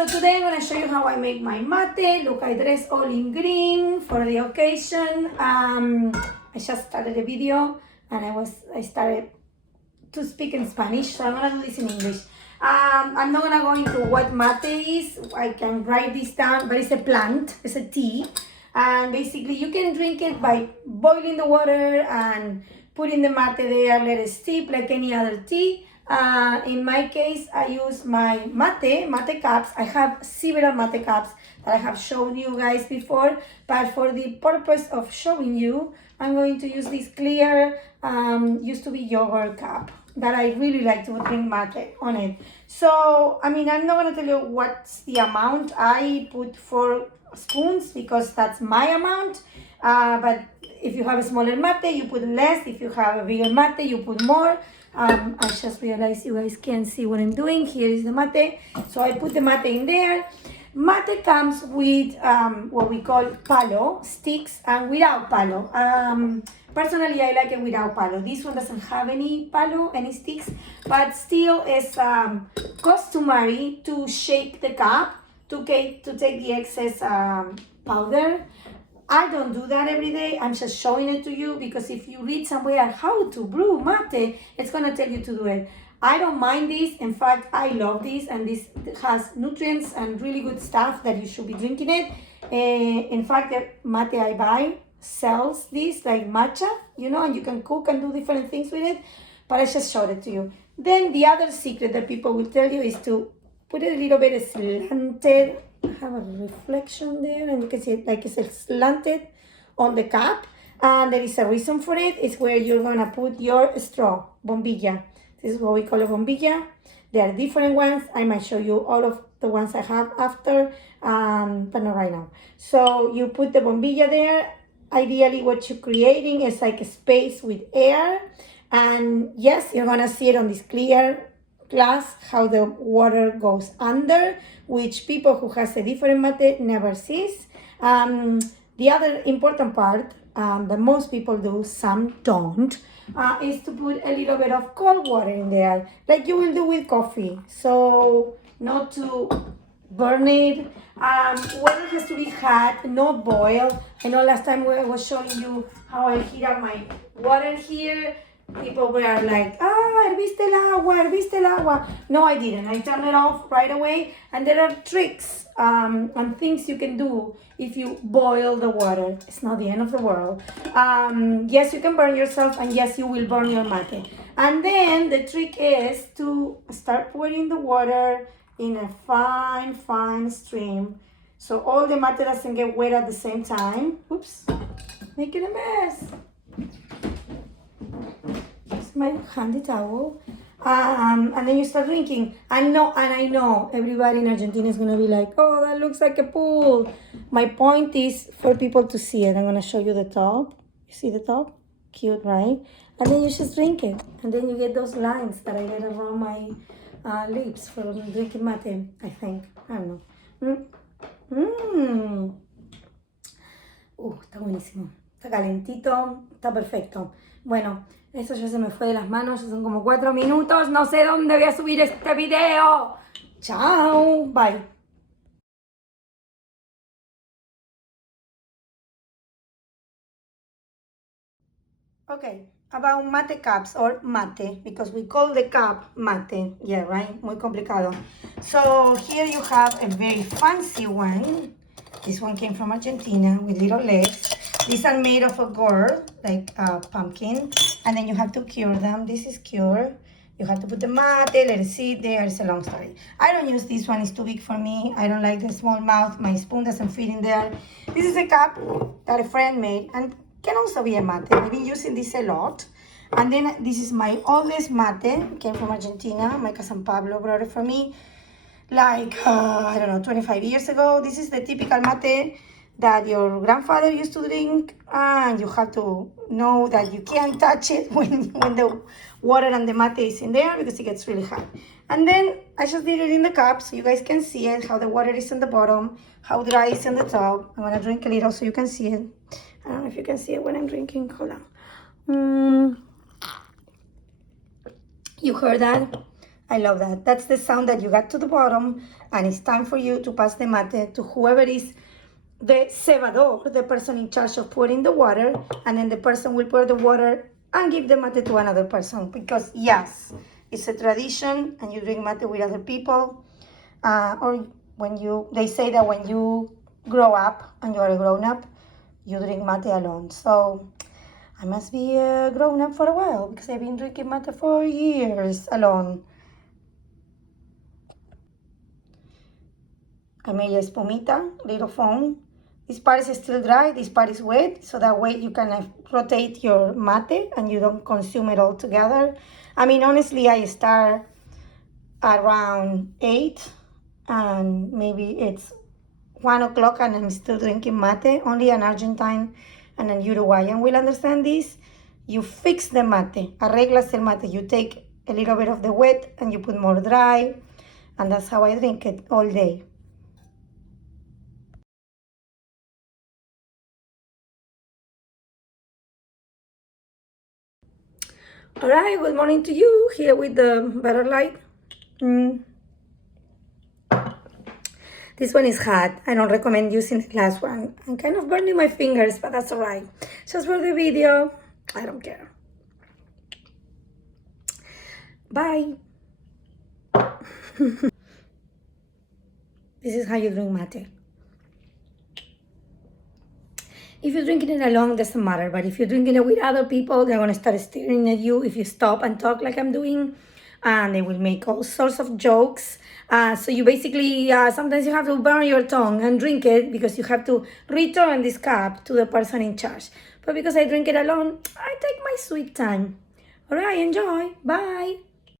so today I'm going to show you how I make my mate. Look, I dress all in green for the occasion. I just started a video and I started to speak in Spanish, so I'm going to do this in English. I'm not going to go into what mate is. I can write this down, but it's a plant, it's a tea. And basically you can drink it by boiling the water and putting the mate there, let it steep like any other tea. In my case, I use my mate cups. I have several mate cups that I have shown you guys before, but for the purpose of showing you, I'm going to use this clear, used to be yogurt cup that I really like to drink mate on it. So, I mean, I'm not going to tell you what's the amount. I put 4 spoons because that's my amount, but if you have a smaller mate, you put less. If you have a bigger mate, you put more. I just realized you guys can't see what I'm doing. Here is the mate. So I put the mate in there. Mate comes with what we call palo, sticks, and without palo. Personally, I like it without palo. This one doesn't have any palo, any sticks, but still it's customary to shake the cup to take the excess powder. I don't do that every day. I'm just showing it to you because if you read somewhere how to brew mate, it's going to tell you to do it. I don't mind this. In fact, I love this, and this has nutrients and really good stuff that you should be drinking it. In fact, the mate I buy sells this like matcha, you know, and you can cook and do different things with it, but I just showed it to you. Then the other secret that people will tell you is to put it a little bit slanted. I have a reflection there, and you can see it like it's slanted on the cup, and there is a reason for it. It's where you're gonna put your straw, bombilla. This is what we call a bombilla. There are different ones. I might show you all of the ones I have after, but not right now. So you put the bombilla there. Ideally, what you're creating is like a space with air, and yes, you're gonna see it on this clear glass how the water goes under, which people who has a different mate never sees. The other important part that most people do, some don't, is to put a little bit of cold water in there, like you will do with coffee. So not to burn it. Water has to be hot, not boil. I know last time I was showing you how I heat up my water here. People were like, herviste el agua. No, I didn't. I turned it off right away. And there are tricks and things you can do if you boil the water. It's not the end of the world. Yes, you can burn yourself, and yes, you will burn your mate. And then the trick is to start pouring the water in a fine stream, so all the mate doesn't get wet at the same time. Oops, making a mess. My handy towel, and then you start drinking. I know everybody in Argentina is gonna be like, oh, that looks like a pool. My point is for people to see it. I'm gonna show you the top. You see the top? Cute, right? And then you just drink it, and then you get those lines that I get around my lips from drinking mate, I think. I don't know. Está buenísimo. Está calentito, está perfecto. Bueno, eso ya se me fue de las manos, ya son como 4 minutos, no sé dónde voy a subir este video. Chao, bye. Okay, about mate cups or mate, because we call the cup mate. Yeah, right? Muy complicado. So here you have a very fancy one. This one came from Argentina with little legs. These are made of a gourd, like a pumpkin, and then you have to cure them. This is cured. You have to put the mate, let it sit there. It's a long story. I don't use this one. It's too big for me. I don't like the small mouth. My spoon doesn't fit in there. This is a cup that a friend made and can also be a mate. I've been using this a lot. And then this is my oldest mate. Came from Argentina. My cousin Pablo brought it for me like, I don't know, 25 years ago. This is the typical mate that your grandfather used to drink, and you have to know that you can't touch it when the water and the mate is in there because it gets really hot. And then I just did it in the cup so you guys can see it, how the water is on the bottom, how dry it's on the top. I'm gonna drink a little so you can see it. I don't know if you can see it when I'm drinking. Hold on. You heard that? I love that. That's the sound that you got to the bottom, and it's time for you to pass the mate to whoever is the cebador, the person in charge of pouring the water, and then the person will pour the water and give the mate to another person. Because yes, it's a tradition, and you drink mate with other people. Or they say that when you grow up and you are a grown up, you drink mate alone. So I must be a grown up for a while because I've been drinking mate for years alone. I made a espumita, little foam. This part is still dry, this part is wet, so that way you can rotate your mate and you don't consume it all together. I mean, honestly, I start around 8 and maybe it's 1 o'clock and I'm still drinking mate. Only an Argentine and an Uruguayan will understand this. You fix the mate, arreglas el mate. You take a little bit of the wet and you put more dry, and that's how I drink it all day. All right, good morning to you, here with the better light. This one is hot. I don't recommend using the glass one. I'm kind of burning my fingers, but that's all right. Just for the video, I don't care. Bye. This is how you drink mate. If you're drinking it alone, it doesn't matter. But if you're drinking it with other people, they're going to start staring at you if you stop and talk like I'm doing. And they will make all sorts of jokes. So you basically, sometimes you have to burn your tongue and drink it because you have to return this cup to the person in charge. But because I drink it alone, I take my sweet time. All right, enjoy. Bye.